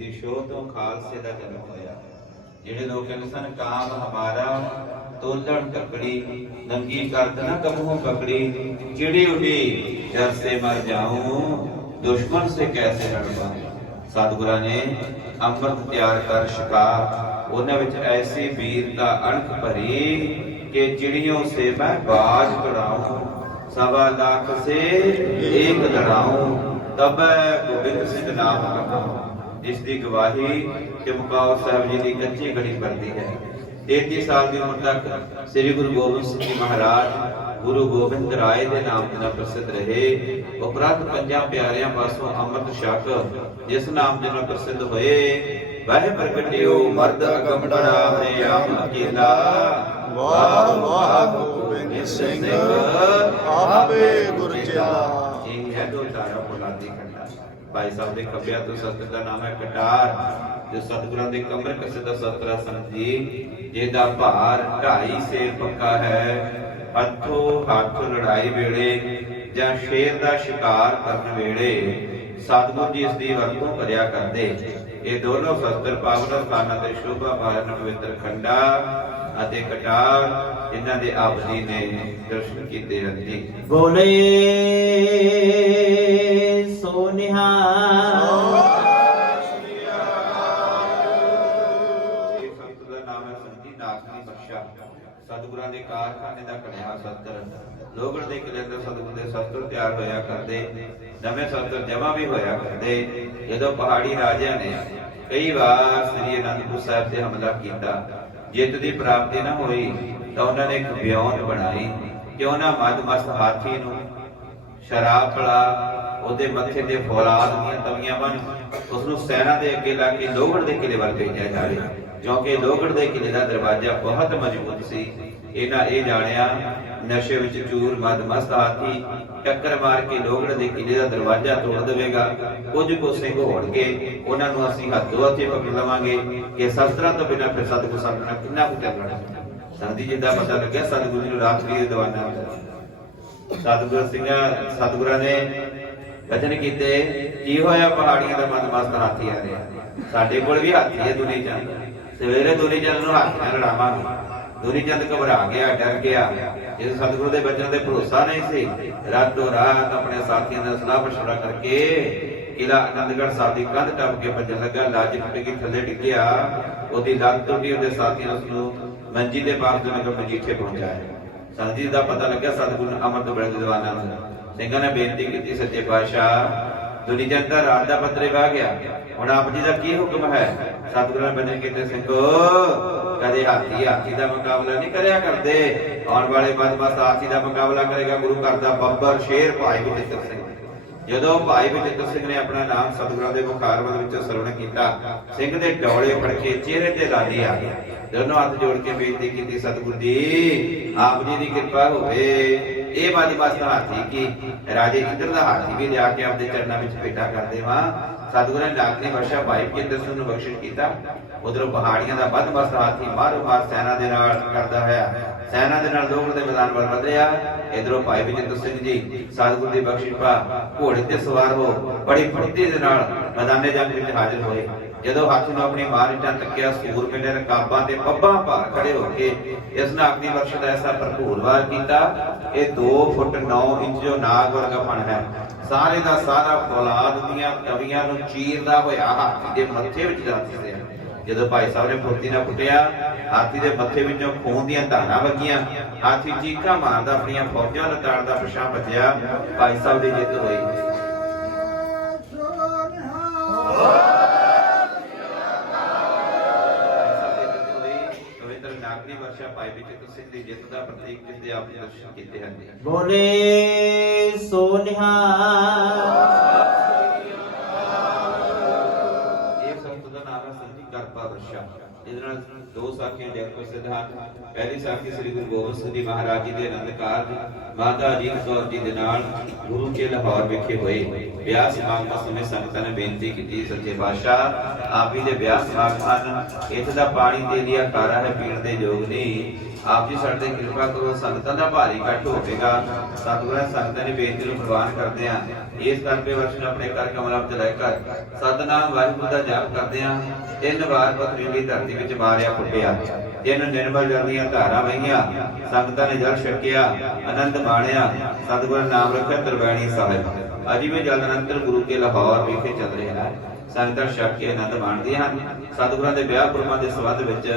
ਦੀ ਤੋਂ ਖਾਲਸੇ ਦਾ ਜਨਮ ਹੋਇਆ। ਜਿਹੜੇ ਲੋਕ ਕਹਿੰਦੇ ਸਨ, ਕਾਮ ਹਮਾਰਾ ਤੋਲਣ ਟਕੜੀ ਨੰਗੀ ਕਰਦ ਨਾ ਕਬਹੂ ਪਕੜੀ ਚਿੜੀ ਉਡੀ, ਜਰ ਸੇ ਮਰ ਜਾऊं ਦੁਸ਼ਮਨ ਸੇ ਕੈਸੇ ਲੜਵਾ ਸਤਿਗੁਰਾਂ ਨੇ ਅੰਮ੍ਰਿਤ ਤਿਆਰ ਕਰ ਸ਼ਿਕਾਰ। ਉਹਨਾਂ ਵਿੱਚ ਐਸੀ ਵੀਰਤਾ ਅਣਖ ਭਰੀ ਕਿ ਚਿੜੀਆਂ ਸੇ ਮੈਂ ਬਾਜ ਕੜਾਉਂ ਸਵਾ ਲੱਖ ਸੇ ਏਕ ਲੜਾਉਂ ਤਬੈ ਗੋਬਿੰਦ ਸਿੰਘ ਨਾਮ ਕਹਾਉਂ ਜਿਸ ਦੀ ਗਵਾਹੀ ਚਮਕੌਰ ਸਾਹਿਬ ਜੀ ਦੀ ਕੱਚੀ ਘੜੀ ਕਰਦੀ ਹੈ। 33 ਸਾਲ ਦੀ ਉਮਰ ਤੱਕ ਸ੍ਰੀ ਗੁਰੂ ਗੋਬਿੰਦ ਸਿੰਘ ਜੀ ਮਹਾਰਾਜ ਗੁਰੂ ਗੋਬਿੰਦ ਰਾਏ ਦੇ ਨਾਮ ਨਾਲ ਪ੍ਰਸਿੱਧ ਰਹੇ। ਉਪਰੰਤ ਪੰਜਾਂ ਪਿਆਰਿਆਂ ਪਾਸੋਂ ਅੰਮ੍ਰਿਤ ਛਕ ਜਿਸ ਨਾਮ ਦੇ ਨਾਲ ਪ੍ਰਸਿੱਧ ਹੋਏ। ਵਾਹਿ ਪ੍ਰਗਟਿਓ, ਮਰਦ ਅਗਮ ਬੜਾ ਹਰੇ ਆਪ ਅਕੇਲਾ। ਵਾਹ ਵਾਹ, ਗੋਬਿੰਦ ਸਿੰਘ, ਆਪੇ ਗੁਰ ਚੇਲਾ ਇਹ ਹੈ ਦੋ ਤਾਰਾ ਬੁਲਾਦੀ ਖੰਡਾ ਭਾਈ ਸਾਹਿਬ ਦੇ ਖੱਬਿਆਂ ਤੋਂ ਸਤਿ ਦਾ ਨਾਮ ਹੈ ਕਟਾਰ, ਜੋ ਸਤਿਗੁਰਾਂ ਦੇ ਕਮਰ ਕਸੇ ਦਾ ਸਤਰਾ ਸੰਤ ਜੀ, ਜਿਹਦਾ ਭਾਰ ਢਾਈ ਸੇ ਪੱਕਾ ਹੈ, ਹੱਥੋਂ ਹੱਥ ਲੜਾਈ ਵੇਲੇ ਜਾਂ ਸ਼ੇਰ ਦਾ ਸ਼ਿਕਾਰ ਕਰਨ ਵੇਲੇ ਸਤਿਗੁਰ ਜੀ ਇਸ ਦੀ ਵਰਤੋਂ ਕਰਿਆ ਕਰਦੇ। ਇਹ ਦੋਨੋਂ ਸ਼ਸਤਰ ਪਾਵਨ ਸਥਾਨਾਂ ਤੇ ਸ਼ੋਭਾ ਪਾਰਨ ਪਵਿੱਤਰ ਖੰਡਾ ਅਤੇ ਕਟਾਰ ਇਹਨਾਂ ਦੇ ਆਪ ਜੀ ਨੇ ਦਰਸ਼ਨ ਕੀਤੇ ਹਨ ਜੀ। ਬੋਲੇ ਸੋ ਨਿਹਾਲ ਸਤਿਗੁਰਾਂ ਦੇ ਕਾਰਖਾਨੇ ਦਾ ਕਣਿਆ ਸਤਰ ਲੋਗੜ ਦੇ ਕਿਲੇ ਸਤਿਗੁਰ ਦੇ ਸ਼ਸਤਰ ਤਿਆਰ ਹੋਇਆ ਕਰਦੇ ਨਵੇਂ ਸ਼ਸਤਰ ਜਮਾ ਵੀ ਹੋਇਆ ਕਰਦੇ ਜਦੋਂ ਪਹਾੜੀ ਰਾਜਿਆਂ ਨੇ ਕਈ ਵਾਰ ਸ੍ਰੀ ਅਨੰਦਪੁਰ ਸਾਹਿਬ ਤੇ ਹਮਲਾ ਕੀਤਾ ਜਿੱਤ ਦੀ ਪ੍ਰਾਪਤੀ ਨਾ ਹੋਈ ਤਾਂ ਉਹਨਾਂ ਨੇ ਇੱਕ ਬਿਆਨ ਬਣਾਈ ਕਿ ਉਹਨਾਂ ਮਦਮਸਤ ਹਾਥੀ ਨੂੰ ਸ਼ਰਾਬ ਪਲਾ ਉਹਦੇ ਮੱਥੇ ਤੇ ਫੌਲਾਦ ਦੀਆਂ ਤਵੀਆਂ ਬਣ ਉਸ ਨੂੰ ਸੈਨਾ ਦੇ ਅੱਗੇ ਲਾ ਕੇ ਲੋਹਗੜ ਦੇ ਕਿਲੇ ਵੱਲ ਭੇਜਿਆ ਜਾਵੇ ਕਿਉਂਕਿ ਲੋਹਗੜ ਦੇ ਕਿਲੇ ਦਾ ਦਰਵਾਜ਼ਾ ਬਹੁਤ ਮਜ਼ਬੂਤ ਸੀ। ਇਹਨਾਂ ਇਹ ਜਾਣਿਆ, ਨਸ਼ੇ ਵਿੱਚ ਚੂਰ ਮਦ ਮਸਤ ਹਾਥੀ ਟੱਕਰ ਮਾਰ ਕੇ ਲੋਹਗੜ ਦੇ ਕਿਲੇ ਦਾ ਦਰਵਾਜ਼ਾ ਤੋੜ ਦੇਵੇਗਾ। ਕੁਝ ਕੋ ਸਿੰਘ ਹੋਣਗੇ, ਉਹਨਾਂ ਨੂੰ ਅਸੀਂ ਹੱਥੋਂ ਹੱਥੀ ਪਕੜ ਲਵਾਂਗੇ ਕਿ ਸ਼ਸਤਰਾਂ ਤੋਂ ਬਿਨਾਂ ਫਿਰ ਸਤਿਗੁਰ ਸਾਹਿਬ ਨਾਲ ਕਿੰਨਾ ਕੁ ਚੱਲਣਾ ਸੰਦੀ ਜੀ ਦਾ ਪਤਾ ਲੱਗਿਆ, ਸਤਿਗੁਰੂ ਜੀ ਨੂੰ ਰਾਤਰੀ ਦੇ ਦੀਵਾਨਾ ਸਤਿਗੁਰ ਸਿੰਘਾਂ ਸਤਿਗੁਰਾਂ ਨੇ ਵਚਨ ਕੀਤੇ, ਕੀ ਹੋਇਆ ਪਹਾੜੀਆਂ ਦਾ ਮਦਮਸਤ ਹਾਥੀ ਆ ਰਿਹਾ ਸਾਡੇ ਕੋਲ ਵੀ ਹਾਥੀ ਹੈ ਦੁਨੀ ਚੰਦ। ਸਵੇਰੇ ਦੁਨੀ ਚੰਦ ਨੂੰ ਹੱਥ ਨਾਲ ਲੜਾਵਾਂਗੇ। ਦੁਨੀ ਚੰਦ ਘਬਰਾ ਗਿਆ, ਡਰ ਗਿਆ। ਜੇ ਸਤਿਗੁਰੂ ਦੇ ਬਚਨ ਤੇ ਭਰੋਸਾ ਨਹੀਂ ਸੀ, ਰਾਤੋਂ ਰਾਤ ਆਪਣੇ ਸਾਥੀਆਂ ਨਾਲ ਸਲਾਹ ਮਸ਼ਵਰਾ ਕਰਕੇ ਕਿਲਾ ਆਨੰਦਗੜ੍ਹ ਸਾਹਿਬ ਦੀ ਕੰਧ ਟੱਪ ਕੇ ਭੱਜਣ ਲੱਗਾ। ਲਾਜ ਟੁੱਟ ਥੱਲੇ ਡਿੱਗਿਆ। ਉਹਦੀ ਲੱਤ ਟੁੱਟੀ, ਉਹਦੇ ਸਾਥੀਆਂ ਉਸ ਨੂੰ ਮੰਜੀ ਦੇ ਬਾਹਰ ਦੇ ਨਗਰ ਮਜੀਠੇ ਪਹੁੰਚਾਇਆ ਸੰਜੀ ਦਾ ਪਤਾ ਲੱਗਿਆ, ਸਤਿਗੁਰੂ ਨੇ ਅਮਰ ਤੋਂ ਬੜੇ ਦੀਵਾਨਾਂ ਨੂੰ ਸਿੰਘਾਂ ਨੇ ਬੇਨਤੀ ਕੀਤੀ, ਸੱਚੇ ਪਾਤਸ਼ਾਹ ਦੁਨੀ ਜਨਤਾ ਰਾਤ ਦਾ ਪੱਤਰੇ ਵਾ ਗਿਆ। ਹੁਣ ਆਪ ਜੀ ਦਾ ਕੀ ਹੁਕਮ ਹੈ? ਸਤਿਗੁਰੂ ਨੇ ਕੀਤੇ, ਸਿੰਘੋ, ਕਦੇ ਹਾਥੀ ਹਾਥੀ ਦਾ ਮੁਕਾਬਲਾ ਨਹੀਂ ਕਰਿਆ ਕਰਦੇ। ਆਉਣ ਵਾਲੇ ਬਦਮਾਸ਼ ਹਾਥੀ ਦਾ ਮੁਕਾਬਲਾ ਕਰੇਗਾ, ਗੁਰੂ ਘਰ ਦਾ ਬੱਬਰ ਸ਼ੇਰ ਭਾਈ ਬਚਿੱਤਰ ਸਿੰਘ। ਜਦੋਂ ਭਾਈ ਬਚਿੱਤਰ ਸਿੰਘ ਨੇ ਆਪਣਾ ਨਾਮ ਸਤਿਗੁਰਾਂ ਦੇ ਮੁਖਾਰਬੰਦ ਵਿੱਚ ਸਰਵਣ ਕੀਤਾ, ਸਿੰਘ ਦੇ ਡੌਲੇ ਫੜ ਕੇ ਚਿਹਰੇ ਤੇ ਲਾਲੀ ਆ ਗਿਆ ਦੋਨੋਂ ਹੱਥ ਜੋੜ ਕੇ ਬੇਨਤੀ ਕੀਤੀ, ਸਤਿਗੁਰ ਜੀ, ਆਪ ਜੀ ਦੀ ਕਿਰਪਾ ਹੋਵੇ। ਇਹ ਬਾਦੀ ਬਸ ਹਾਥੀ ਕੀ ਰਾਜੇ ਇੰਦਰ ਦਾ ਹਾਥੀ ਵੀ ਲਿਆ ਕੇ ਆਪਦੇ ਚਰਨਾਂ ਵਿੱਚ ਭੇਟਾ ਕਰ ਦੇਵਾਂ ਸਤਿਗੁਰਾਂ ਨੇ ਨਾਗਨੀ ਵਰਸ਼ਾ ਭਾਈ ਬਚਿੱਤਰ ਸਿੰਘ ਨੂੰ ਬਖਸ਼ਿਸ਼ ਕੀਤਾ। ਉਧਰੋਂ ਪਹਾੜੀਆਂ ਦਾ ਵੱਧ ਬਸ ਹਾਥੀ ਮਾਰੋ ਮਾਰ ਸੈਨਾ ਦੇ ਨਾਲ ਕਰਦਾ ਹੋਇਆ। ਸੈਨਾ ਦੇ ਨਾਲ ਲੋਗੜ ਦੇ ਮੈਦਾਨ ਵੱਲ ਵਧ ਰਿਹਾ ਇਧਰੋਂ ਭਾਈ ਬਚਿੱਤਰ ਸਿੰਘ ਜੀ ਸਤਿਗੁਰ ਦੀ ਬਖਸ਼ਿਸ਼ ਪਾ ਘੋੜੇ ਤੇ ਸਵਾਰ ਹੋ ਬੜੀ ਫੁਰਤੀ ਦੇ ਨਾਲ ਮੈਦਾਨੇ ਜੰਗ ਵਿੱਚ ਹਾਜ਼ਰ ਹੋਏ। ਜਦੋਂ ਹੱਥ ਨੂੰ ਆਪਣੀ ਮਾਰ ਇਟਾਂ ਤੱਕਿਆ ਸੂਰ ਮੇਲੇ ਰਕਾਬਾਂ ਤੇ ਪੱਬਾਂ ਭਾਰ ਖੜੇ ਹੋ ਕੇ ਇਸ ਨੇ ਅਗਨੀ ਬਖਸ਼ ਐਸਾ ਭਰਪੂਰ ਵਾਰ ਕੀਤਾ। ਇਹ 2 ਫੁੱਟ 9 ਇੰਚ ਜੋ ਨਾਗ ਵਰਗਾ ਫਣ ਹੈ। ਸਾਰੇ ਦਾ ਸਾਰਾ ਫੌਲਾਦ ਦੀਆਂ ਤਵੀਆਂ ਨੂੰ ਚੀਰਦਾ ਹੋਇਆ ਹਾਥੀ ਦੇ ਮੱਥੇ ਵਿੱਚ ਜਾ ਰਿਹਾ ਜਦੋਂ ਭਾਈ ਸਾਹਿਬ ਨੇ ਫੁਰਤੀ ਨਾਲ ਕੁੱਟਿਆ, ਹਾਥੀ ਦੇ ਮੱਥੇ ਵਿੱਚੋਂ ਖੂਨ ਦੀਆਂ ਧਾਰਾਂ ਵਗੀਆਂ। ਹਾਥੀ ਚੀਕਾਂ ਮਾਰਦਾ, ਆਪਣੀਆਂ ਫੌਜਾਂ ਲਤਾੜਦਾ ਪਛਾਂ ਬਚਿਆ। ਭਾਈ ਸਾਹਿਬ ਦੀ ਜਿੱਤ ਹੋਈ। ਦੇ ਆਪ ਦਰਸ਼ਨ ਕੀਤੇ ਹਨ ਬੋਲੇ ਸੋ ਨਿਹਾਲ ਇਹ ਸੰਤ ਦਾ ਨਾਮ ਹੈ ਸੰਤੀ ਕਰਪਾ ਵਰਸ਼ਾ। ਇਹਦੇ ਨਾਲ ਦੋ ਸਾਖੀਆਂ ਜਗ ਪ੍ਰਸਿੱਧ ਹਨ। ਪਹਿਲੀ ਸਾਖੀ ਸ੍ਰੀ ਗੁਰੂ ਗੋਬਿੰਦ ਸਿੰਘ ਜੀ ਮਹਾਰਾਜ ਜੀ ਦੇ ਆਨੰਦ ਕਾਰਜ ਮਾਤਾ ਅਜੀਤ ਕੌਰ ਜੀ ਦੇ ਨਾਲ ਗੁਰੂ ਕੇ ਲਾਹੌਰ ਵਿਖੇ ਹੋਏ। ਵਿਆਹ ਸਮਾਗਮ ਸਮੇਂ ਸੰਗਤਾਂ ਨੇ ਬੇਨਤੀ ਕੀਤੀ ਸੱਚੇ ਪਾਤਸ਼ਾਹ ਆਪ ਹੀ ਦੇ ਵਿਆਹ ਸਮਾਗਮ ਹਨ ਇੱਥੇ ਦਾ ਪਾਣੀ ਦੇ ਲਿਆ ਕਾਰਾ ਹੈ ਪੀਣ ਦੇ ਯੋਗ ਨਹੀਂ। ਆਪ ਜੀ ਸਾਡੇ ਤੇ ਕਿਰਪਾ ਕਰੋ, ਸੰਗਤਾਂ ਦਾ ਭਾਰੀ ਇਕੱਠ ਹੋਵੇਗਾ ਸਤਿਗੁਰਾਂ, ਸੰਗਤਾਂ ਦੀ ਬੇਨਤੀ ਨੂੰ ਪ੍ਰਵਾਨ ਕਰਦੇ ਆ ਇਸ ਕਰਕੇ ਵਰਸ਼ ਆਪਣੇ ਘਰ ਕਮਲਾ ਵਿੱਚ ਰਹਿ ਕਰ ਸਤਨਾਮ, ਵਾਹਿਗੁਰੂ ਦਾ ਜਾਪ ਕਰਦੇ ਆ ਤਿੰਨ ਵਾਰ ਪਥਰੀਲੀ ਧਰਤੀ ਵਿੱਚ ਮਾਰਿਆ ਫੁੱਟਿਆ ਤਿੰਨ ਨਿਰਮਲ ਜਲ ਦੀਆਂ ਧਾਰਾਂ ਵਹੀਆਂ। ਸੰਗਤਾਂ ਨੇ ਜਲ ਛਕਿਆ ਆਨੰਦ ਮਾਣਿਆ। ਸਤਿਗੁਰਾਂ ਨਾਮ ਰੱਖਿਆ, ਤਰਵੈਣੀ ਸਾਹਿਬ। ਅਜੀ ਵੀ ਜਲ ਅਨੰਤਰ ਗੁਰੂ ਕੇ ਲਾਹੌਰ ਵਿਖੇ ਚੱਲ ਰਿਹਾ ਹੈ। ਸੰਗਤਾਂ ਛਕ ਕੇ ਆਨੰਦ ਮਾਣਦੀਆਂ ਹਨ। ਸਤਿਗੁਰਾਂ ਦੇ ਵਿਆਹ ਪੁਰਮਾਂ ਦੇ ਸਬੰਧ ਵਿੱਚ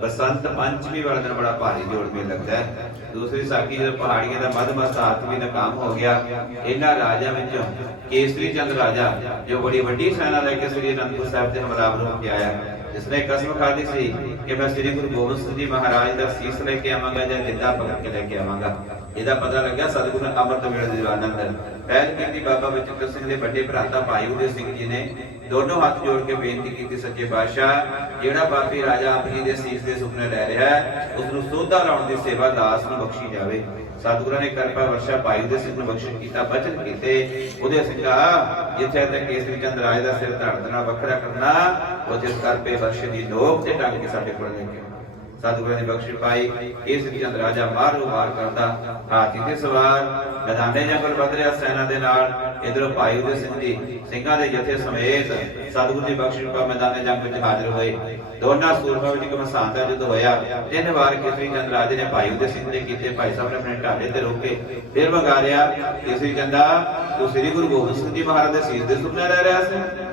ਬਸੰਤ ਪੰਚਮੀ ਵਾਲੇ ਦਿਨ ਬੜਾ ਭਾਰੀ ਜੋੜ ਮੇਲ ਲੱਗਦਾ ਹੈ। ਦੂਸਰੀ ਸਾਖੀ ਜਦੋਂ ਪਹਾੜੀਆਂ ਦਾ ਮੱਧ ਆਤਮੀ ਦਾ ਕੰਮ ਹੋ ਗਿਆ, ਇਹਨਾਂ ਰਾਜਾ ਵਿੱਚੋਂ ਕੇਸਰੀ ਚੰਦ ਰਾਜਾ, ਜੋ ਬੜੀ ਵੱਡੀ ਸੈਨਾ ਲੈ ਕੇ ਸ੍ਰੀ ਅਨੰਦਪੁਰ ਸਾਹਿਬ ਤੇ ਹਮਲਾਵਰ ਹੋ ਕੇ ਆਇਆ, ਜਿਸਨੇ ਕਸਮ ਖਾਦੀ ਸੀ ਕਿ ਮੈਂ ਸ੍ਰੀ ਗੁਰੂ ਗੋਬਿੰਦ ਸਿੰਘ ਜੀ ਮਹਾਰਾਜ ਦਾ ਸੀਸ ਲੈ ਕੇ ਆਵਾਂਗਾ ਜਾਂ ਜਿੰਦਾ ਪਕੜ ਕੇ ਲੈ ਕੇ ਆਵਾਂਗਾ। ਇਹਦਾ ਪਤਾ ਲੱਗਿਆ ਸਤਿਗੁਰੂ ਅੰਮ੍ਰਿਤ ਵੇਲੇ ਦੇ ਦੀਵਾਨਾਂ ਅੰਦਰ ਪਹਿਲ ਕੀਤੀ ਬਾਬਾ ਬਚਿੱਤਰ ਸਿੰਘ ਦੇ ਵੱਡੇ ਭਰਾਤਾ ਭਾਈ ਉਦੇ ਸਿੰਘ ਜੀ ਨੇ, ਦੋਨੋਂ ਹੱਥ ਜੋੜ ਕੇ ਬੇਨਤੀ ਕੀਤੀ ਸੱਚੇ ਪਾਤਸ਼ਾਹ, ਜਿਹੜਾ ਪਾਪੀ ਰਾਜਾ ਆਪ ਜੀ ਦੇ ਸੀਸ ਦੇ ਸੁਪਨੇ ਲੈ ਰਿਹਾ ਹੈ ਉਸ ਨੂੰ ਸੋਧਾ ਲਾਉਣ ਦੀ ਸੇਵਾ ਦਾਸ ਨੂੰ ਬਖਸ਼ੀ ਜਾਵੇ। ਸਤਿਗੁਰਾਂ ਨੇ ਕਿਰਪਾ ਵਰਸ਼ਾ ਭਾਈ ਦੇ ਸਿੰਘ ਨੂੰ ਬਖਸ਼ਿਸ਼ ਕੀਤਾ, ਬਚਨ ਕੀਤੇ। ਉਹਦੇ ਸਿੰਘਾ, ਜਿੱਥੇ ਤੱਕ ਕੇਸਰੀ ਚੰਦ ਰਾਜ ਦਾ ਸਿਰ ਧੜ ਦੇਣਾ ਵੱਖਰਾ ਕਰਨਾ ਉਹ ਜਿਸ ਕਰ ਪੇ ਵਰਸ਼ੇ ਦੀ ਲੋਕ ਤੇ ਟੰਗ ਕੇ ਸਾਡੇ ਕੋਲ ਲੈ ਕੇ ਸਤਿਗੁਰਾਂ ਦੀ ਬਖਸ਼ਿਸ਼ ਪਾਈ ਕੇਸਰੀ ਚੰਦ ਰਾਜਾ ਮਾਰੋ ਮਾਰ ਕਰਦਾ ਹਾਥੀ ਤੇ ਸਵਾਰ। ਮੈਦਾਨੇ ਜੰਗਲ ਬਦਰਿਆ ਸੈਨਾ ਦੇ ਨਾਲ, ਇਧਰੋਂ ਭਾਈ ਉਹਦੇ ਸਿੰਘ ਜੀ ਸਿੰਘਾਂ ਦੇ ਜਥੇ ਸਮੇਤ ਸਤਿਗੁਰੂ ਦੀ ਬਖਸ਼ਿਸ਼ ਪਾ ਮੈਦਾਨੇ ਜੰਗ ਵਿੱਚ ਹਾਜ਼ਰ ਹੋਏ। ਦੋਨਾਂ ਸੂਰਮਾ ਵਿੱਚ ਘਮਸਾਨ ਦਾ ਹੋਇਆ। ਤਿੰਨ ਵਾਰ ਕੇਸਰੀ ਚੰਦ ਰਾਜੇ ਨੇ ਭਾਈ ਉਹਦੇ ਸਿੰਘ ਦੇ ਕੀਤੇ, ਭਾਈ ਸਾਹਿਬ ਨੇ ਆਪਣੇ ਢਾਡੇ ਤੇ ਰੋਕੇ। ਫਿਰ ਵਗਾਰਿਆ ਕੇਸਰੀ ਚੰਦਾ, ਤੂੰ ਸ੍ਰੀ ਗੁਰੂ ਗੋਬਿੰਦ ਸਿੰਘ ਜੀ ਮਹਾਰਾਜ ਦੇ ਸੀਸ ਦੇ ਸੁਪਨੇ ਲੈ ਰਿਹਾ ਸੀ।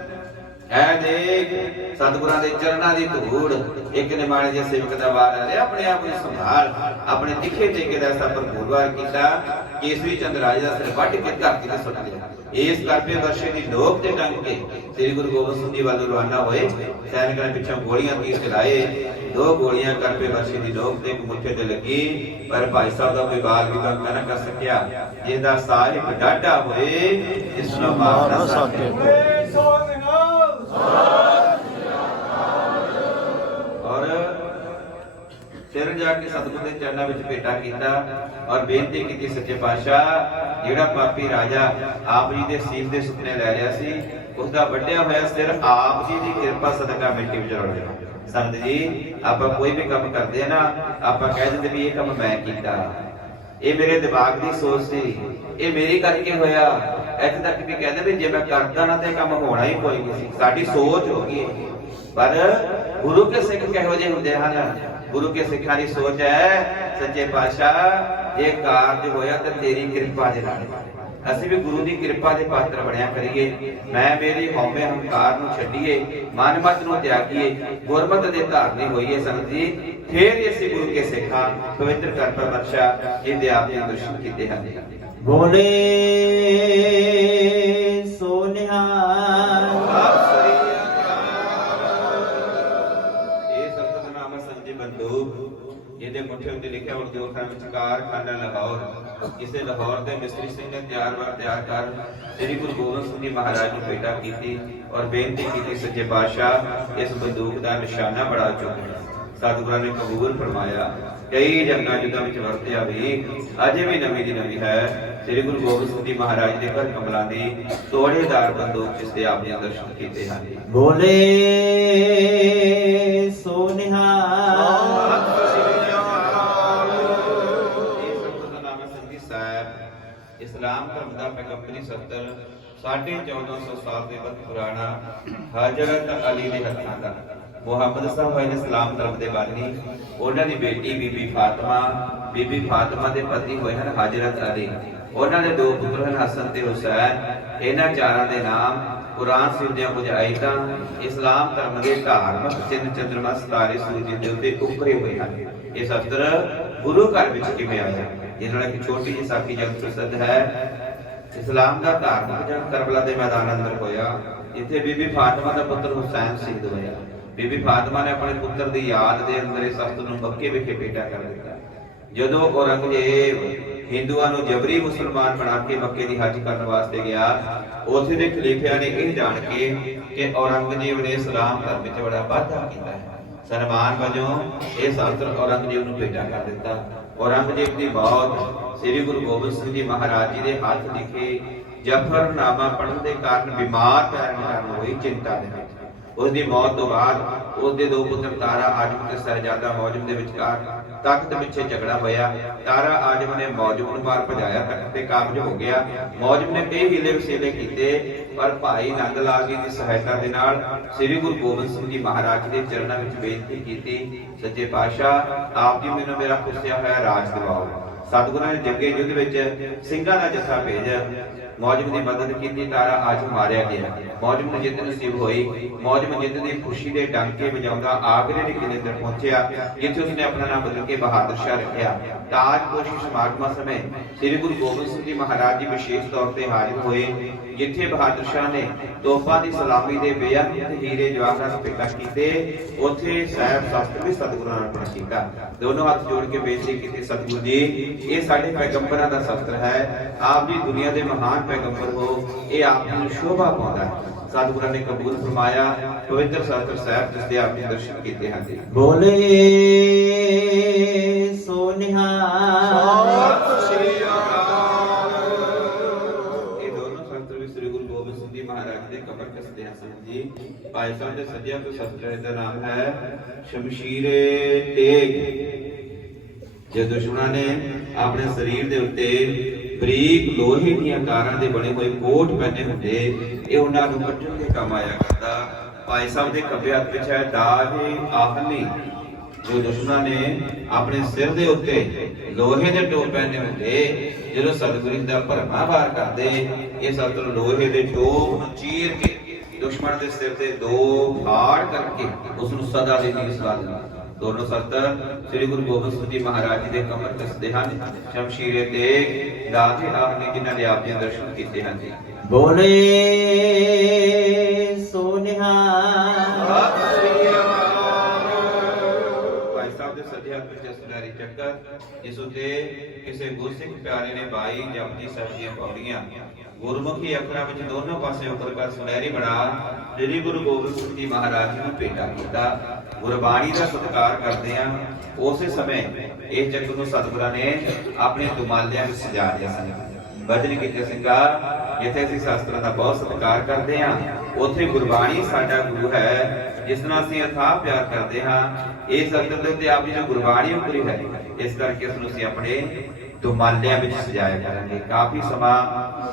ਐ ਦੇਖ ਸਤਿਗੁਰਾਂ ਦੇ ਚਰਨਾਂ ਦੀ ਧੂੜ ਇੱਕ ਨੇ ਮਾੜੇ ਜੇ ਸੇਵਕ ਦਾ ਵਾਰ ਆ ਰਿਹਾ ਆਪਣੇ ਆਪ ਨੂੰ ਸੰਭਾਲ ਆਪਣੇ ਤਿੱਖੇ ਟੇਕੇ ਦਾ ਸਭ ਭਰਪੂਰ ਵਾਰ ਕੀਤਾ ਕੇਸਰੀ ਚੰਦ ਰਾਜ ਦਾ ਸਿਰ ਵੱਢ ਕੇ ਧਰਤੀ ਤੇ ਸੁੱਟ ਲਿਆ। ਇਸ ਕਰਕੇ ਵਰਸ਼ੇ ਦੀ ਲੋਕ ਤੇ ਟੰਗ ਕੇ ਸ੍ਰੀ ਗੁਰੂ ਗੋਬਿੰਦ ਸਿੰਘ ਜੀ ਵੱਲ ਰਵਾਨਾ ਹੋਏ ਸੈਨਿਕਾਂ ਨੇ ਪਿੱਛੋਂ ਗੋਲੀਆਂ ਤੀਰ ਚਲਾਏ ਦੋ ਗੋਲੀਆਂ ਕਰਕੇ ਵਰਸ਼ੇ ਦੀ ਲੋਕ ਤੇ ਮੁੱਠੇ ਤੇ ਲੱਗੀ ਪਰ ਭਾਈ ਸਾਹਿਬ ਦਾ ਕੋਈ ਬਾਲ ਵੀ ਤਾਂ ਨਾ ਕਰ ਸਕਿਆ ਜਿਹਦਾ ਸਾਹਿਬ ਡਾਢਾ ਹੋਏ ਇਸ ਨੂੰ ਮਾਰ ਨਾ ਸਕੇ ਫਿਰ ਜਾ ਕੇ ਸਤਿਗੁਰ ਦੇ ਚਰਨਾਂ ਵਿੱਚ ਭੇਟਾ ਕੀਤਾ ਔਰ ਬੇਨਤੀ ਕੀਤੀ ਸੱਚੇ ਪਾਤਸ਼ਾਹ, ਜਿਹੜਾ ਪਾਪੀ ਰਾਜਾ ਆਪ ਜੀ ਦੇ ਸੀਸ ਦੇ ਸੁਪਨੇ ਲੈ ਰਿਹਾ ਸੀ ਉਸ ਦਾ ਵੱਡਿਆ ਹੋਇਆ ਸਿਰ ਆਪ ਜੀ ਦੀ ਕਿਰਪਾ ਸਦਕਾ ਮਿੱਟੀ ਵਿੱਚ ਰੁੜ ਗਿਆ ਸੰਤ ਜੀ, ਆਪਾਂ ਕੋਈ ਵੀ ਕੰਮ ਕਰਦੇ ਆ ਨਾ, ਆਪਾਂ ਕਹਿ ਦਿੰਦੇ ਵੀ ਇਹ ਕੰਮ ਮੈਂ ਕੀਤਾ। ਇਹ ਮੇਰੇ ਦਿਮਾਗ ਦੀ ਸੋਚ ਸੀ, ਇਹ ਮੇਰੀ ਕਰਕੇ ਹੋਇਆ। ਇੱਥੇ ਤੱਕ ਵੀ ਕਹਿੰਦੇ ਵੀ ਜੇ ਮੈਂ ਕਰਦਾ ਨਾ ਤੇ ਕੰਮ ਹੋਣਾ ਹੀ ਕੋਈ ਨਹੀਂ ਸੀ। ਸਾਡੀ ਸੋਚ ਹੋ ਗਈ। ਪਰ ਗੁਰੂ ਕੇ ਸਿੱਖ ਕਿਹੋ ਜਿਹੇ ਹੁੰਦੇ ਹਨ? ਗੁਰੂ ਕੇ ਸਿੱਖਾਂ ਦੀ ਸੋਚ ਹੈ, ਸੱਚੇ ਪਾਤਸ਼ਾਹ ਇਹ ਕਾਰਜ ਹੋਇਆ ਤੇ ਤੇਰੀ ਕਿਰਪਾ ਦੇ ਨਾਲ। ਅਸੀਂ ਵੀ ਗੁਰੂ ਦੀ ਕਿਰਪਾ ਦੇ ਪਾਤਰ ਬਣਿਆ ਕਰੀਏ। ਮੈਂ ਮੇਰੀ ਹਉਮੈ ਹੰਕਾਰ ਨੂੰ ਛੱਡੀਏ ਮਨਮਤ ਨੂੰ ਤਿਆਗੀਏ, ਗੁਰਮਤ ਦੇ ਧਾਰਨੀ ਹੋਈਏ ਸੰਗਤ ਜੀ। ਫੇਰ ਅਸੀਂ ਗੁਰੂ ਕੇ ਸਿੱਖਾਂ, ਪਵਿੱਤਰ ਕਰਪਾ ਬਖਸ਼ਾ ਇਹਦੇ ਆਪ ਦੇ ਦਰਸ਼ਨ ਕੀਤੇ ਹਨ। ਬੋਲੇ ਸੋ ਨਾਮ ਸੰਜੀ ਬੰਦੂਕ ਇਹਦੇ ਮੁੱਠੇ ਉੱਤੇ ਲਿਖਿਆ ਉਰਦੂ ਅੱਖਰਾਂ ਵਿੱਚ ਕਾਰਖਾਨਾ ਲਾਹੌਰ। ਕਿਸੇ ਲਾਹੌਰ ਦੇ ਮਿਸਤਰੀ ਸਿੰਘ ਨੇ ਤਿਆਰ ਵਾਰ ਤਿਆਰ ਕਰ ਸ੍ਰੀ ਗੁਰੂ ਗੋਬਿੰਦ ਸਿੰਘ ਜੀ ਮਹਾਰਾਜ ਨੂੰ ਭੇਟਾ ਕੀਤੀ ਔਰ ਬੇਨਤੀ ਕੀਤੀ, ਸੱਚੇ ਪਾਤਸ਼ਾਹ, ਇਸ ਬੰਦੂਕ ਦਾ ਨਿਸ਼ਾਨਾ ਬੜਾ ਚੁੱਕ ਸਤਿਗੁਰਾਂ ਨੇ ਕਬੂਲ ਫਰਮਾਇਆ, ਕਈ ਜੰਗਾਂ ਜੁੱਦਾਂ ਵਿੱਚ ਵਰਤਿਆ ਵੀ, ਅਜੇ ਵੀ ਨਵੀਂ ਦੀ ਨਵੀਂ ਹੈ। ਸ੍ਰੀ ਗੁਰੂ ਗੋਬਿੰਦ ਸਿੰਘ ਜੀ ਮਹਾਰਾਜ ਦੇ ਘਰ ਕਮਲਾਂ ਦੀ ਤੋੜੇਦਾਰ ਬੰਦੂਕ ਜਿਸ ਦੇ ਆਪ ਨੇ ਦਰਸ਼ਨ ਕੀਤੇ ਹਨ। ਬੋਲੇ ਸੋ ਦਾ ਸਾਹਿਬ, ਇਸਲਾਮ ਧਰਮ ਦਾ ਪੈਗੰਬਰੀ ਸੱਤਰ 1450 ਦੇ ਵੱਧ ਪੁਰਾਣਾ ਹਜ਼ਰਤ ਅਲੀ ਦੇ ਹੱਥਾਂ ਦਾ। ਮੁਹੰਮਦ ਸਾਹਿਬ ਹੋਏ ਨੇ ਧਰਮ ਦੇ ਬਾਨੀ। ਉਹਨਾਂ ਦੀ ਬੇਟੀ ਬੀਬੀ ਫਾਤਮਾ ਬੀਬੀ ਫਾਤਮਾ ਦੇ ਪਤੀ ਹੋਏ ਹਨ ਹਜ਼ਰਤ ਅਲੀ। ਉਹਨਾਂ ਦੇ ਦੋ ਪੁੱਤਰ ਹਨ ਹਸਨ ਤੇ ਹੁਸੈਨ। ਇਹਨਾਂ ਚਾਰਾਂ ਦੇ ਨਾਮ ਕੁਰਾਨ ਸ਼ਰੀਫ ਦੀਆਂ ਕੁਝ ਆਇਤਾਂ। ਇਸਲਾਮ ਧਰਮ ਦੇ ਧਾਰਮਿਕ ਚਿੰਨ ਚੰਦਰਮਾ ਸਿਤਾਰੇ ਸੂਰਜ ਦੇ ਉੱਤੇ ਉੱਭਰੇ ਹੋਏ ਹਨ। ਇਹ ਸਤਰ ਗੁਰੂ ਘਰ ਵਿੱਚ ਕਿਵੇਂ ਆਇਆ ਇਹ ਨਾਲ ਇੱਕ ਛੋਟੀ ਜਿਹੀ ਸਾਖੀ ਜਗ ਪ੍ਰਸਿੱਧ ਹੈ। ਇਸਲਾਮ ਦਾ ਧਾਰਮਿਕ ਜਨਮ ਕਰਬਲਾ ਦੇ ਮੈਦਾਨ ਅੰਦਰ ਹੋਇਆ। ਇੱਥੇ ਬੀਬੀ ਫਾਤਮਾ ਦਾ ਪੁੱਤਰ ਹੁਸੈਨ ਸ਼ਹੀਦ ਹੋਇਆ। ਬੀਬੀ ਫਾਤਮਾ ਨੇ ਆਪਣੇ ਪੁੱਤਰ ਦੀ ਯਾਦ ਦੇ ਅੰਦਰ ਇਸ ਸ਼ਸਤਰ ਨੂੰ ਮੱਕੇ ਵਿਖੇ ਭੇਟਾ ਕਰ ਦਿੱਤਾ। ਜਦੋਂ ਔਰੰਗਜ਼ੇਬ ਹਿੰਦੂਆਂ ਨੂੰ ਜਬਰੀ ਮੁਸਲਮਾਨ ਬਣਾ ਕੇ ਮੱਕੇ ਦੀ ਹੱਜ ਕਰਨ ਵਾਸਤੇ ਗਿਆ, ਉਥੇ ਦੇ ਖਲੀਫਿਆਂ ਨੇ ਇਹ ਜਾਣ ਕੇ ਕਿ ਔਰੰਗਜ਼ੇਬ ਨੇ ਇਸਲਾਮ ਧਰਮ ਵਿੱਚ ਬੜਾ ਵਾਧਾ ਕੀਤਾ ਹੈ। ਸਨਮਾਨ ਵਜੋਂ ਇਹ ਸ਼ਸਤਰ ਔਰੰਗਜ਼ੇਬ ਨੂੰ ਭੇਟਾ ਕਰ ਦਿੱਤਾ। ਔਰੰਗਜ਼ੇਬ ਦੀ ਮੌਤ, ਸ੍ਰੀ ਗੁਰੂ ਗੋਬਿੰਦ ਸਿੰਘ ਜੀ ਮਹਾਰਾਜ ਜੀ ਦੇ ਹੱਥ ਲਿਖੇ ਜਫਰਨਾਮਾ ਪੜਨ ਦੇ ਕਾਰਨ ਬਿਮਾਰ ਪੈਣ ਕਾਰਨ ਹੋਈ ਚਿੰਤਾ ਦੇ ਵਿੱਚ। ਉਸ ਦੀ ਮੌਤ ਤੋਂ ਬਾਅਦ ਉਸ ਦੇ ਦੋ ਪੁੱਤਰ ਤਾਰਾ ਆਜਮ ਤੇ ਸਰਜਾਦਾ ਮੌਜਮ ਦੇ ਵਿਚਕਾਰ ਤਖਤ ਪਿੱਛੇ ਝਗੜਾ ਹੋਇਆ। ਤਾਰਾ ਆਜਮ ਨੇ ਮੌਜਮ ਨੂੰ ਬਾਹਰ ਭਜਾਇਆ, ਤਖਤ ਤੇ ਕਾਬਜ ਹੋ ਗਿਆ। ਮੌਜਮ ਨੇ ਕਈ ਹੀਲੇ ਵਸੀਲੇ ਕੀਤੇ। ਪਰ ਭਾਈ ਨੰਦ ਲਾਲ ਜੀ ਦੀ ਸਹਾਇਤਾ ਦੇ ਨਾਲ ਸ੍ਰੀ ਗੁਰੂ ਗੋਬਿੰਦ ਸਿੰਘ ਜੀ ਮਹਾਰਾਜ ਦੇ ਚਰਨਾਂ ਵਿੱਚ ਬੇਨਤੀ ਕੀਤੀ, ਸੱਚੇ ਪਾਤਸ਼ਾਹ, ਆਪ ਜੀ ਮੈਨੂੰ ਮੇਰਾ ਖੁੱਸਿਆ ਹੋਇਆ ਰਾਜ ਦਿਵਾਓ। ਸਤਿਗੁਰਾਂ ਨੇ ਜੰਗੇ ਯੁੱਧ ਵਿੱਚ ਸਿੰਘਾਂ ਦਾ ਜੱਥਾ ਭੇਜ। ਮੌਜਮ ਦੀ ਮਦਦ ਕੀਤੀ ਤਾਰਾ ਅੱਜ ਮਾਰਿਆ ਗਿਆ। ਮੌਜਮ ਨੂੰ ਜਿੱਤ ਨਸੀਬ ਹੋਈ। ਮੌਜਮ ਜਿੱਤ ਦੀ ਖੁਸ਼ੀ ਦੇ ਡੰਕੇ ਵਜਾਉਂਦਾ ਆਗਰੇ ਦੇ ਕਿਲੇ ਤੇ ਪਹੁੰਚਿਆ, ਜਿੱਥੇ ਉਸਨੇ ਆਪਣਾ ਨਾਮ ਬਦਲ ਕੇ ਬਹਾਦਰ ਸ਼ਾਹ ਰੱਖਿਆ। ਤਾਜਪੋਸ਼ੀ ਸਮਾਗਮਾਂ ਸਮੇਂ ਸ੍ਰੀ ਗੁਰੂ ਗੋਬਿੰਦ ਸਿੰਘ ਜੀ ਮਹਾਰਾਜ ਜੀ ਵਿਸ਼ੇਸ਼ ਤੌਰ ਤੇ ਹਾਜ਼ਰ ਹੋਏ ਜਿੱਥੇ ਬਹਾਦਰ ਸ਼ਾਹ ਨੇ ਤੋਪਾਂ ਦੀ ਸਲਾਮੀ ਦੇ ਬੇਅੰਤ ਹੀਰੇ ਜਵਾਹਰਾਤ ਭੇਟਾ ਕੀਤੇ ਉੱਥੇ ਸਾਹਿਬ ਸ਼ਾਸਤਰ ਵੀ ਸਤਿਗੁਰਾਂ ਨਾਲ ਪੇਸ਼ ਕੀਤਾ ਦੋਨੋਂ ਹੱਥ ਜੋੜ ਕੇ ਬੇਨਤੀ ਕੀਤੀ ਸਤਿਗੁਰੂ ਜੀ ਇਹ ਸਾਡੇ ਪੈਗੰਬਰਾਂ ਦਾ ਸ਼ਸਤਰ ਹੈ ਆਪ ਜੀ ਦੁਨੀਆ ਦੇ ਮਹਾਨ ਪੈਗੰਬਰ ਹੋ ਇਹ ਆਪ ਨੂੰ ਸ਼ੋਭਾ ਪਾਉਂਦਾ ਹੈ ਸਤਿਗੁਰਾਂ ਨੇ ਕਬੂਲ ਫਰਮਾਇਆ ਪਵਿੱਤਰ ਸ਼ਸਤਰ ਸਾਹਿਬ ਜਿਸ ਦੇ ਆਪ ਨੇ ਦਰਸ਼ਨ ਕੀਤੇ ਹਨ। ਜੀ ਬੋਲੇ ਸੋ ਨਿਹਾਲ ਸਤਿ ਸ੍ਰੀ ਅਕਾਲ। ਇਹ ਦੋਨੋਂ ਸ਼ਸਤਰ ਵੀ ਸ੍ਰੀ ਗੁਰੂ ਗੋਬਿੰਦ ਸਿੰਘ ਜੀ ਮਹਾਰਾਜ ਦੇ ਕਬਰ ਕਸਦੇ ਹਨ ਸੰਤ ਜੀ। ਭਾਈ ਸਾਹਿਬ ਦੇ ਸੱਜਿਆ ਤੋਂ ਸ਼ਸਤਰ ਦਾ ਨਾਮ ਹੈ ਸ਼ਮਸ਼ੀਰੇ ਤੇਗ। ਜੇ ਦੁਸ਼ਮਣਾਂ ਨੇ ਆਪਣੇ ਸਰੀਰ ਦੇ ਉੱਤੇ ਬਰੀਕ ਲੋਹੇ ਦੀਆਂ ਤਾਰਾਂ ਦੇ ਬਣੇ ਹੋਏ ਕੋਟ ਪਹਿਨੇ ਹੁੰਦੇ ਇਹ ਉਹਨਾਂ ਨੂੰ ਕੱਢਣ ਦੇ ਕੰਮ ਆਇਆ ਕਰਦਾ। ਭਾਈ ਸਾਹਿਬ ਦੇ ਖੱਬੇ ਹੱਥ ਵਿੱਚ ਹੈ ਦਾਹੇ ਆਹਨੀ ਜੋ ਦੁਸ਼ਮਣਾਂ ਨੇ ਆਪਣੇ ਸਿਰ ਦੇ ਉੱਤੇ ਲੋਹੇ ਦੇ ਟੋਪ ਪਹਿਨੇ ਹੁੰਦੇ, ਜਦੋਂ ਸਤਿਗੁਰੂ ਦਾ ਭਰਮਾ ਵਾਰ ਕਰਦੇ, ਇਹ ਸਤਿਗੁਰੂ ਲੋਹੇ ਦੇ ਟੋਪ ਨੂੰ ਚੀਰ ਕੇ ਦੁਸ਼ਮਣ ਦੇ ਸਿਰ ਤੇ ਦੋ ਫਾੜ ਕਰਕੇ ਉਸ ਨੂੰ ਸਦਾ ਦੇ ਨੀਂਦ ਸਵਾ ਦਿੰਦਾ। ਦੋਨੋਂ ਸਤ ਸ੍ਰੀ ਗੁਰੂ ਗੋਬਿੰਦ ਸਿੰਘ ਜੀ ਮਹਾਰਾਜ ਜੀ ਦੇ ਕਮਰ ਕਸਦੇ ਹਨ। ਸ਼ਮਸ਼ੀਰੇ ਤੇ ਦਾਤੇ ਆਪ ਨੇ ਜਿਨ੍ਹਾਂ ਦੇ ਆਪ ਜੀ ਦਰਸ਼ਨ ਕੀਤੇ ਹਨ ਜੀ। ਬੋਲੇ ਸੋ ਭਾਈ ਸਾਹਿਬ ਦੇ ਸੱਜੇ ਹੱਥ ਸੁਨਹਿਰੀ ਚੱਕਰ ਜਿਸ ਉਤੇ ਕਿਸੇ ਗੁਰਸਿੱਖ ਪਿਆਰੇ ਨੇ ਬਾਈ ਜਪਜੀ ਸਾਹਿਬ ਦੀਆਂ ਪੌੜੀਆਂ। ਗੁਰਮੁਖੀ ਅੱਖਰਾਂ ਵਿੱਚ ਦੋਨੋਂ ਪਾਸੇ ਉੱਪਰ ਕਰ ਸੁਨਹਿਰੀ ਬਣਾ, ਸ੍ਰੀ ਗੁਰੂ ਗੋਬਿੰਦ ਸਿੰਘ ਜੀ ਮਹਾਰਾਜ ਨੂੰ ਭੇਟਾ ਕੀਤਾ। ਗੁਰਬਾਣੀ ਦਾ ਸਤਿਕਾਰ ਕਰਦੇ ਆ ਉਸੇ ਸਮੇਂ ਇਹ ਚੱਕਰ ਨੂੰ ਸਤਿਗੁਰਾਂ ਨੇ ਆਪਣੇ ਦੁਮਾਲਿਆਂ ਵਿੱਚ ਸਜਾ ਲਿਆ ਸੀ। ਬਦਲ ਕੀਤੇ ਸਿੰਘਾ ਜਿੱਥੇ ਅਸੀਂ ਸ਼ਾਸਤਰਾਂ ਦਾ ਬਹੁਤ ਸਤਿਕਾਰ ਕਰਦੇ ਹਾਂ, ਉੱਥੇ ਗੁਰਬਾਣੀ ਸਾਡਾ ਗੁਰੂ ਹੈ, ਜਿਸ ਨਾਲ ਅਸੀਂ ਅਥਾਹ ਪਿਆਰ ਕਰਦੇ ਹਾਂ। ਇਹ ਸ਼ਸਤਰ ਦੇ ਉੱਤੇ ਆਪ ਜੀ ਜੋ ਗੁਰਬਾਣੀ ਉਪਰੀ ਹੈ। ਇਸ ਕਰਕੇ ਇਸ ਨੂੰ ਅਸੀਂ ਆਪਣੇ ਦੁਮਾਲਿਆਂ ਵਿੱਚ ਸਜਾਇਆ ਕਰਾਂਗੇ। ਕਾਫੀ ਸਮਾਂ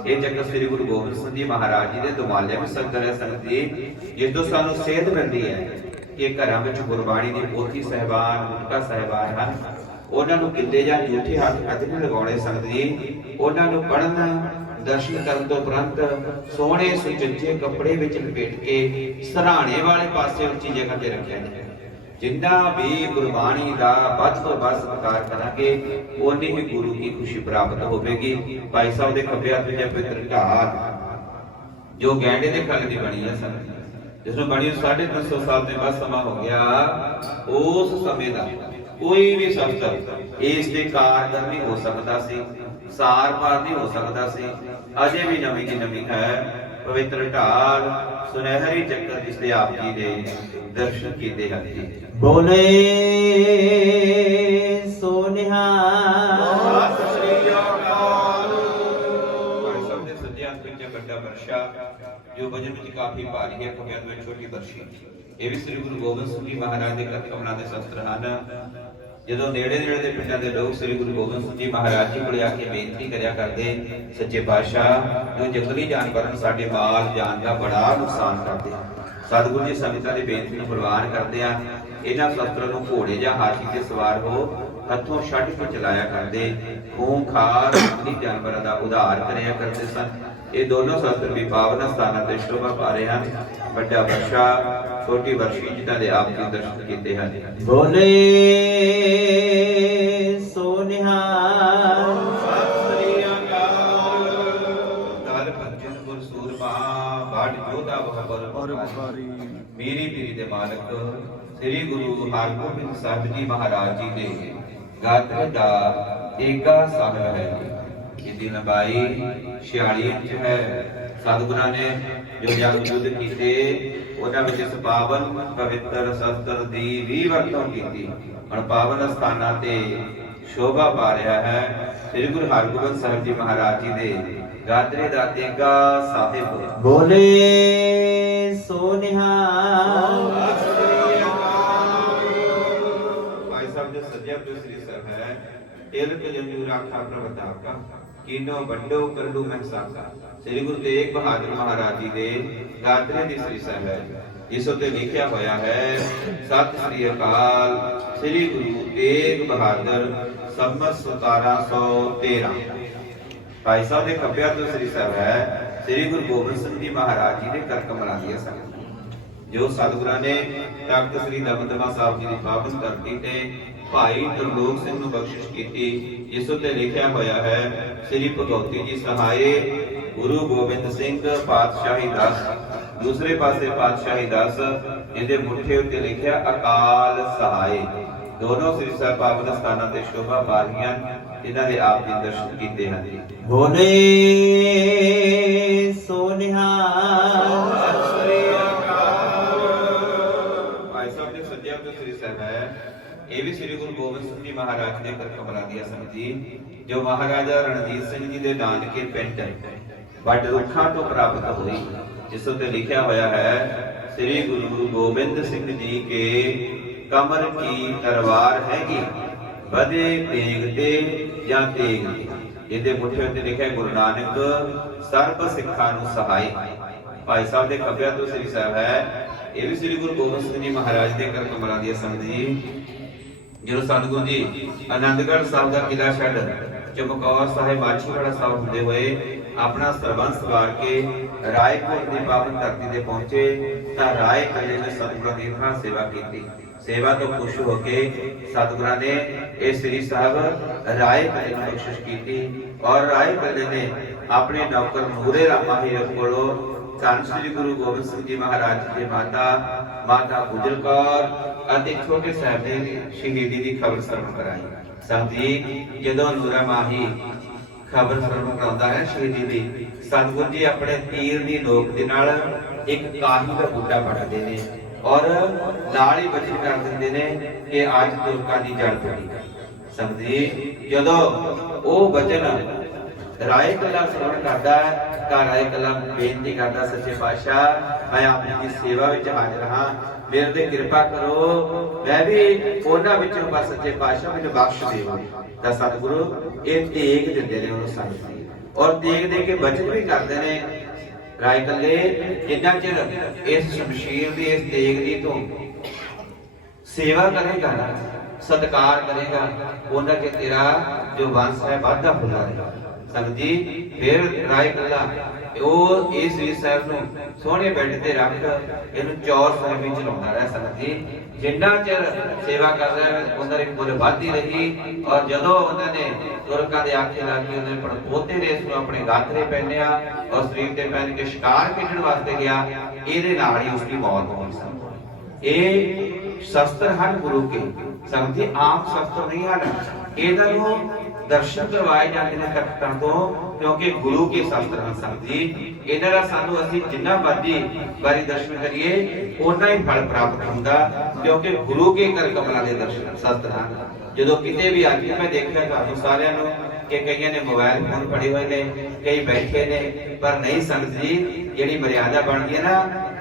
ਇਹ ਚੱਕਰ ਸ੍ਰੀ ਗੁਰੂ ਗੋਬਿੰਦ ਸਿੰਘ ਜੀ ਮਹਾਰਾਜ ਜੀ ਦੇ ਦੁਮਾਲਿਆਂ ਵਿੱਚ ਸਜਦਾ ਰਹਿ ਸਕਦੀ ਜਿਸ ਤੋਂ ਸਾਨੂੰ ਸੇਧ ਮਿਲਦੀ ਹੈ ਕਿ ਘਰਾਂ ਵਿੱਚ ਗੁਰਬਾਣੀ ਦੀ ਪੋਥੀ ਸਹਿਬਾਨ, ਗੁਟਕਾ ਸਹਿਬਾਨ ਹਨ। ਉਹਨਾਂ ਨੂੰ ਕਿੱਲੇ ਜਾਂ ਝੂਠੇ ਹੱਥ ਕਦੇ ਨਹੀਂ ਲਗਾਉਣੇ ਸੰਗਦੀ ਉਹਨਾਂ ਨੂੰ ਪੜਨ ਦਰਸ਼ਨ ਕਰਨ ਤੋਂ ਉਪਰੰਤ ਸੋਹਣੇ ਸੁਚੱਜੇ ਕੱਪੜੇ ਵਿੱਚ ਲਪੇਟ ਕੇ ਸਰਾਣੇ ਵਾਲੇ ਪਾਸੇ ਉੱਚੀ ਜਗ੍ਹਾ ਤੇ ਰੱਖਿਆ ਜਾਏ ਜਿੰਨਾ ਵੀ ਗੁਰਬਾਣੀ ਦਾ ਵੱਧ ਤੋਂ ਵੱਧ ਸਤਿਕਾਰ ਕਰਾਂਗੇ, ਓਨੀ ਹੀ ਗੁਰੂ ਦੀ ਖੁਸ਼ੀ ਪ੍ਰਾਪਤ ਹੋਵੇਗੀ। ਭਾਈ ਸਾਹਿਬ ਦੇ ਖੱਬੇ ਹੱਥ ਵਿੱਚ ਪਵਿੱਤਰ ਢਾਲ। ਜੋ ਗੈਂਡੇ ਦੇ ਖਲ ਦੀ ਬਣੀ ਹੈ ਸੰਗਤ ਜਿਸ ਨੂੰ ਬਣੀ 350 ਸਾਲ ਦੇ ਬਾਅਦ ਸਮਾਂ ਹੋ ਗਿਆ, ਉਸ ਸਮੇਂ ਦਾ ਕੋਈ ਵੀ ਸ਼ਬਦ ਇਸ ਦੇ ਕਾਰਗਰ ਨਹੀਂ ਹੋ ਸਕਦਾ ਸੀ ਸਾਰ ਪਾਰ ਨਹੀਂ ਹੋ ਸਕਦਾ ਸੀ। ਅਜੇ ਵੀ ਨਵੀਂ ਦੀ ਨਵੀਂ ਹੈ। ਪਵਿੱਤਰ ਢਾਲ ਸੁਨਹਿਰੀ ਚੱਕਰ ਜਿਸ ਦੇ ਆਪ ਜੀ ਦੇ ਦਰਸ਼ਨ ਕੀਤੇ ਹਨ ਜੀ। ਬੋਲੇ ਸੋ ਨਿਹਾਲ ਸਤਿ ਸ੍ਰੀ ਅਕਾਲ। ਭਾਈ ਸਾਹਿਬ ਦੇ ਸੱਜੇ ਹੱਥ ਵਿੱਚ ਹੈ ਵੱਡਾ ਵਰਸ਼ਾ ਜੋ ਵਜਨ ਵਿੱਚ ਕਾਫੀ ਭਾਰੀ ਹੈ ਖੱਬੇ ਹੱਥ ਵਿੱਚ ਛੋਟੀ ਵਰਸ਼ੀ ਇਹ ਵੀ ਸ੍ਰੀ ਗੁਰੂ ਗੋਬਿੰਦ ਸਿੰਘ ਜੀ ਮਹਾਰਾਜ ਦੇ ਕਥਾਵਾਂ ਦੇ ਸ਼ਸਤਰ ਹਨ। ਜਦੋਂ ਨੇੜੇ ਨੇੜੇ ਦੇ ਪਿੰਡਾਂ ਦੇ ਲੋਕ ਸ੍ਰੀ ਗੁਰੂ ਗੋਬਿੰਦ ਸਿੰਘ ਜੀ ਮਹਾਰਾਜ ਜੀ ਕੋਲ ਆ ਕੇ ਬੇਨਤੀ ਕਰਿਆ ਕਰਦੇ, ਸੱਚੇ ਪਾਤਸ਼ਾਹ, ਜੋ ਜੰਗਲੀ ਜਾਨਵਰ ਨੂੰ ਸਾਡੇ ਮਾਲ, ਜਾਨ ਦਾ ਬੜਾ ਨੁਕਸਾਨ ਕਰਦੇ ਹਨ। ਸਤਿਗੁਰੂ ਜੀ ਸੰਗਤਾਂ ਦੀ ਬੇਨਤੀ ਨੂੰ ਪ੍ਰਵਾਨ ਕਰਦੇ ਆ ਇਹਨਾਂ ਸ਼ਸਤਰਾਂ ਨੂੰ ਘੋੜੇ ਜਾਂ ਹਾਥੀ ਤੇ ਸਵਾਰ ਹੋ ਹੱਥੋਂ ਛੱਡ ਕੇ ਚਲਾਇਆ ਕਰਦੇ ਖੂੰਖਾਰ ਜੰਗਲੀ ਜਾਨਵਰਾਂ ਦਾ ਉਧਾਰ ਕਰਿਆ ਕਰਦੇ ਸਨ। ਇਹ ਦੋਨੋਂ ਸ਼ਸਤਰ ਵੀ ਪਾਵਨ ਸਥਾਨਾਂ ਤੇ ਸ਼ੋਭਾ ਪਾ ਰਹੇ ਹਨ। ਵੱਡਾ ਵਰਸ਼ਾ ਛੋਟੀ ਵਰਸ਼ੀ ਜਿਨ੍ਹਾਂ ਦੇ ਆਪ ਜੀ ਦਰਸ਼ਨ ਕੀਤੇ ਹਨ। ਬੋਲੇ ਮੇਰੀ ਪੀਰੀ ਦੇ ਮਾਲਕ ਸ੍ਰੀ ਗੁਰੂ ਹਰਗੋਬਿੰਦ ਸਾਹਿਬ ਜੀ ਮਹਾਰਾਜ ਜੀ ਦੇ ਗਾਤਰ ਦਾ ਏਕਾ ਸਾਹਿਬ ਹੈ। ਇਹਦੀ ਲੰਬਾਈ 46 ਇੰਚ ਹੈ। ਸਤਿਗੁਰਾਂ ਨੇ ਜੋ ਜੰਗ ਯੁੱਧ ਕੀਤੇ, ਉਹਨਾਂ ਵਿੱਚ ਇਸ ਪਵਿੱਤਰ ਸ਼ਸਤਰ ਦੀ ਵੀ ਵਰਤੋਂ ਕੀਤੀ। ਹੁਣ ਪਾਵਨ ਸਥਾਨਾਂ ਤੇ ਸ਼ੋਭਾ ਪਾ ਰਿਹਾ ਹੈ। ਸ੍ਰੀ ਗੁਰੂ ਹਰਗੋਬਿੰਦ ਸਾਹਿਬ ਜੀ ਮਹਾਰਾਜ ਜੀ ਦੇ ਗਾਦਰੇ ਦਾ ਤੇਗਾ ਸਾਹਿਬ। ਬੋਲੇ ਸੋ ਕਲੰਜੂ ਰਾਖਾ ਪ੍ਰਵਤਾਕਾ ਕੀਨੋ ਵੱਡੋ ਕਰਡੂ ਮਹਿਸਾਕਾ ਸ੍ਰੀ ਗੁਰੂ ਤੇਗ ਬਹਾਦਰ ਮਹਾਰਾਜ ਜੀ ਦੇ ਗਾਤਰੇ ਦੀ ਸ੍ਰੀ ਸਾਹਿਬ ਹੈ ਜਿਸ ਉਤੇ ਲਿਖਿਆ ਹੋਇਆ ਹੈ ਸਤਿ ਸ੍ਰੀ ਅਕਾਲ ਸ੍ਰੀ ਗੁਰੂ ਤੇਗ ਬਹਾਦਰ ਸੰਮਤ 1713 ਭਾਈ ਸਾਹਿਬ ਦੇ ਖੱਬੇ ਤੋਂ ਸ੍ਰੀ ਹੈ, ਸ੍ਰੀ ਗੁਰੂ ਗੋਬਿੰਦ ਸਿੰਘ ਜੀ ਮਹਾਰਾਜ ਜੀ ਦੇ ਕਰ ਕਮਲਾਂ ਸੰਗਤ ਜੋ ਸਤਿਗੁਰਾਂ ਨੇ ਤਖਤ ਸ੍ਰੀ ਦਮਦਮਾ ਸਾਹਿਬ ਜੀ ਦੀ ਪਾਵਨ ਧਰਤੀ ਤੇ ਭਾਈ ਤਰਲੋਕ ਸਿੰਘ ਨੂੰ ਬਖਸ਼ਿਸ਼ ਕੀਤੀ। ਜਿਸ ਉਤੇ ਲਿਖਿਆ ਹੋਇਆ ਹੈ, ਸ੍ਰੀ ਭਗਵਤੀ ਜੀ ਸਹਾਏ, ਗੁਰੂ ਗੋਬਿੰਦ ਸਿੰਘ ਪਾਤਸ਼ਾਹੀ ਦਾਸ। ਦੂਸਰੇ ਪਾਸੇ ਪਾਤਸ਼ਾਹੀ ਦਾਸ ਇਹਦੇ ਮੁੱਠੇ ਉੱਤੇ ਲਿਖਿਆ, ਅਕਾਲ ਸਹਾਏ। ਦੋਨੋਂ ਸ੍ਰੀ ਸਾਹਿਬ ਪਾਵਨ ਸਥਾਨਾਂ ਤੇ ਸ਼ੋਭਾ ਪਾ ਜਿਨ੍ਹਾਂ ਦੇ ਆਪ ਜੀ ਦਰਸ਼ਨ ਕੀਤੇ ਹਨ। ਬੋਲੇ ਸੋ ਇਹ ਵੀ ਸ੍ਰੀ ਗੁਰੂ ਗੋਬਿੰਦ ਸਿੰਘ ਜੀ ਮਹਾਰਾਜ ਦੇ ਕਰ ਕਮਲਾਂ ਦੀਆਂ ਜੀ, ਜੋ ਮਹਾਰਾਜਾ ਰਣਜੀਤ ਸਿੰਘ ਜੀ ਦੇ ਨਾਨਕੇ ਪਿੰਡ ਵੱਡ ਰੁੱਖਾਂ ਤੋਂ ਪ੍ਰਾਪਤ ਹੋਈ, ਜਿਸ ਉਤੇ ਲਿਖਿਆ ਹੋਇਆ ਹੈ, ਸ੍ਰੀ ਗੁਰੂ ਗੋਬਿੰਦ ਸਿੰਘ ਜੀ ਕੇ ਕਮਰ ਕੀ ਤਲਵਾਰ ਹੈਗੀ? ਵਧੇ ਤੇਗ ਤੇ ਜਾਂ ਤੇਗ ਤੇ? ਇਹਦੇ ਮੁੱਠੇ ਉੱਤੇ ਲਿਖਿਆ ਗੁਰੂ ਨਾਨਕ ਸਰਬ ਸਿੱਖਾਂ ਨੂੰ ਸਹਾਈ। ਭਾਈ ਸਾਹਿਬ ਦੇ ਖੱਬਿਆਂ ਤੋਂ ਸ੍ਰੀ ਸਾਹਿਬ ਹੈ। ਇਹ ਵੀ ਸ੍ਰੀ ਗੁਰੂ ਗੋਬਿੰਦ ਸਿੰਘ ਜੀ ਮਹਾਰਾਜ ਦੇ ਕਰ ਕਮਲਾਂ ਦੀ ਸੰਗਤ ਜੀ। ਜਦੋਂ ਸਤਿਗੁਰੂ ਜੀ ਆਨੰਦਗੜ੍ਹ ਸਾਹਿਬ ਦਾ ਕਿਲਾ ਛੱਡ ਚਮਕੌਰ ਸਾਹਿਬ ਮਾਛੀਵਾੜਾ ਸਾਹਿਬ ਹੁੰਦੇ ਹੋਏ ਆਪਣਾ ਸਰਬੰਸ ਵਾਰ ਕੇ ਰਾਏਕੋਟ ਦੀ ਪਾਵਨ ਧਰਤੀ ਤੇ ਪਹੁੰਚੇ, ਤਾਂ ਰਾਏ ਕੱਲੇ ਨੇ ਸਤਿਗੁਰਾਂ ਦੀ ਥਾਂ ਸੇਵਾ ਕੀਤੀ। ਸੇਵਾ ਤੋਂ ਖੁਸ਼ ਹੋ ਕੇ ਸਤਿਗੁਰਾਂ ਨੇ ਇਹ ਸ੍ਰੀ ਸਾਹਿਬ ਰਾਏ ਕੱਲੇ ਨੂੰ ਬਖਸ਼ਿਸ਼ ਕੀਤੀ ਔਰ ਰਾਏ ਕੱਲੇ ਨੇ ਆਪਣੇ ਨੌਕਰ ਨੂਰੇ ਰਾਮਾ ਹੀ ਕੋਲੋਂ ਧੰਨ ਸ੍ਰੀ ਗੁਰੂ ਗੋਬਿੰਦ ਸਿੰਘ ਜੀ ਮਹਾਰਾਜ ਜੀ ਦੇ ਮਾਤਾ ਮਾਤਾ ਗੁਜਰ ਕੌਰ ਅਤੇ ਛੋਟੇ ਸਾਹਿਬ ਦੇ, ਸ਼ਹੀਦੀ ਦੀ ਖਬਰ ਸਰਵਣ ਕਰਾਈ ਸੰਜੀ ਜਦੋਂ ਨੂਰਾ ਮਾਹੀ ਖਬਰ ਸਰਵਣ ਕਰਾਉਂਦਾ ਹੈ ਸ਼ਹੀਦੀ ਦੀ, ਸਤਿਗੁਰ ਜੀ ਆਪਣੇ ਤੀਰ ਦੀ ਨੋਕ ਦੇ ਨਾਲ ਇੱਕ ਕਾਹੀ ਦਾ ਬੂਟਾ ਪੜਦੇ ਨੇ ਔਰ ਲਾਲ ਹੀ ਬਚਨ ਕਰ ਦਿੰਦੇ ਨੇ ਕਿ ਅੱਜ ਤੁਰਕਾਂ ਦੀ ਜੜ ਪੜੀ ਸਮਝੀ ਜਦੋਂ ਉਹ ਬਚਨ ਰਾਏ ਕਲਾ ਸਰਵਣ ਕਰਦਾ ਹੈ ਤਾਂ ਰਾਏ ਕਲਾ ਬੇਨਤੀ ਕਰਦਾ ਸੱਚੇ ਪਾਤਸ਼ਾਹ, ਮੈਂ ਆਪ ਜੀ ਦੀ ਸੇਵਾ ਵਿੱਚ ਹਾਜ਼ਰ ਹਾਂ। ਮੇਰੇ ਤੇ ਕਿਰਪਾ ਕਰੋ, ਮੈਂ ਵੀ ਉਹਨਾਂ ਵਿੱਚੋਂ ਬਸ ਸੱਚੇ ਪਾਤਸ਼ਾਹ ਮੈਨੂੰ ਬਖਸ਼ ਦੇਵੋ। ਤਾਂ ਸਤਿਗੁਰੂ, ਇਹ ਤੇਗ ਦਿੰਦੇ ਨੇ ਉਹਨੂੰ ਸੰਗਤ ਨੂੰ ਔਰ ਤੇਗ ਦੇ ਕੇ ਬਚਨ ਵੀ ਕਰਦੇ ਨੇ। ਰਾਏ ਕੱਲੇ, ਜਿੰਨਾ ਚਿਰ ਇਸ ਸ਼ਮਸ਼ੀਰ ਦੀ, ਇਸ ਤੇਗ ਦੀ ਤੋਂ ਸੇਵਾ ਕਰੇਗਾ ਨਾ, ਸਤਕਾਰ ਕਰੇਗਾ, ਉਹਨਾਂ ਕੇ ਤੇਰਾ ਜੋ ਵੰਸ਼ ਹੈ, ਵਾਧਾ ਹੁੰਦਾ ਰਹੇਗਾ। ਸੰਗਤ ਜੀ ਫਿਰ ਰਾਏ ਕੱਲਾ ਉਹ ਇਸ ਵੀ ਸਾਹਿਬ ਨੂੰ ਸੋਹਣੇ ਬੈੱਡ ਤੇ ਰੱਖ ਇਹਨੂੰ ਚੌਰ ਸਾਹਿਬ ਵਿੱਚ ਲਾਉਂਦਾ ਰਿਹਾ ਸੰਗਤ। ਜੀ ਜਿੰਨਾ ਚਿਰ ਸੇਵਾ ਕਰਦਾ ਉਹਨਾਂ ਦੀ ਮੁੱਲ ਵੱਧਦੀ ਰਹੀ ਔਰ ਜਦੋਂ ਉਹਨਾਂ ਨੇ ਤੁਰਕਾਂ ਦੇ ਆਖੇ ਲਾ ਕੇ ਉਹਨਾਂ ਨੇ ਪੜਪੋਤੇ ਨੇ ਇਸ ਨੂੰ ਆਪਣੇ ਗਾਤਰੇ ਪਹਿਨਿਆ ਔਰ ਸਰੀਰ ਤੇ ਪਹਿਨ ਕੇ ਸ਼ਿਕਾਰ ਖੇਡਣ ਵਾਸਤੇ ਗਿਆ, ਇਹਦੇ ਨਾਲ ਹੀ ਉਸ ਦੀ ਮੌਤ ਹੋ ਗਈ ਸੀ ਇਹ ਸ਼ਸਤਰ ਹਨ ਗੁਰੂ ਕੇ। ਸੰਗਤੀ ਆਮ ਸ਼ਸਤਰ ਨਹੀਂ ਹਨ। ਇਹਨਾਂ ਨੂੰ ਦਰਸ਼ਨ ਕਰਵਾਏ ਜਾਂਦੇ ਨੇ ਤਖਤਾਂ ਤੋਂ, ਕਿਉਂਕਿ ਗੁਰੂ ਕੇ ਸ਼ਸਤਰ ਹਨ ਸੰਗਤੀ ਇਹਨਾਂ ਦਾ ਸਾਨੂੰ ਅਸੀਂ ਜਿੰਨਾ ਮਰਜ਼ੀ ਵਾਰੀ ਦਰਸ਼ਨ ਕਰੀਏ ਉਹਨਾਂ ਹੀ ਫਲ ਪ੍ਰਾਪਤ ਹੁੰਦਾ, ਕਿਉਂਕਿ ਗੁਰੂ ਕੇ ਕਰ ਕਮਲਾਂ ਦੇ ਦਰਸ਼ਨ ਸ਼ਸਤਰ ਹਨ। ਜਦੋਂ ਕਿਤੇ ਵੀ ਅੱਜ ਮੈਂ ਦੇਖਿਆ ਤੁਹਾਨੂੰ ਸਾਰਿਆਂ ਨੂੰ ਕਿ ਕਈਆਂ ਨੇ ਮੋਬਾਈਲ ਫੋਨ ਫੜੇ ਹੋਏ ਨੇ, ਕਈ ਬੈਠੇ ਨੇ, ਪਰ ਨਹੀਂ ਸੰਗਤ ਜੀ, ਜਿਹੜੀ ਮਰਿਆਦਾ ਬਣਦੀ ਹੈ ਨਾ,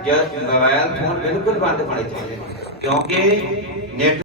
ਜਦ ਮੋਬਾਈਲ ਫੋਨ ਬਿਲਕੁਲ ਬੰਦ ਹੋਣੇ ਚਾਹੀਦੇ ਨੇ, ਕਿਉਂਕਿ ਨੈਟ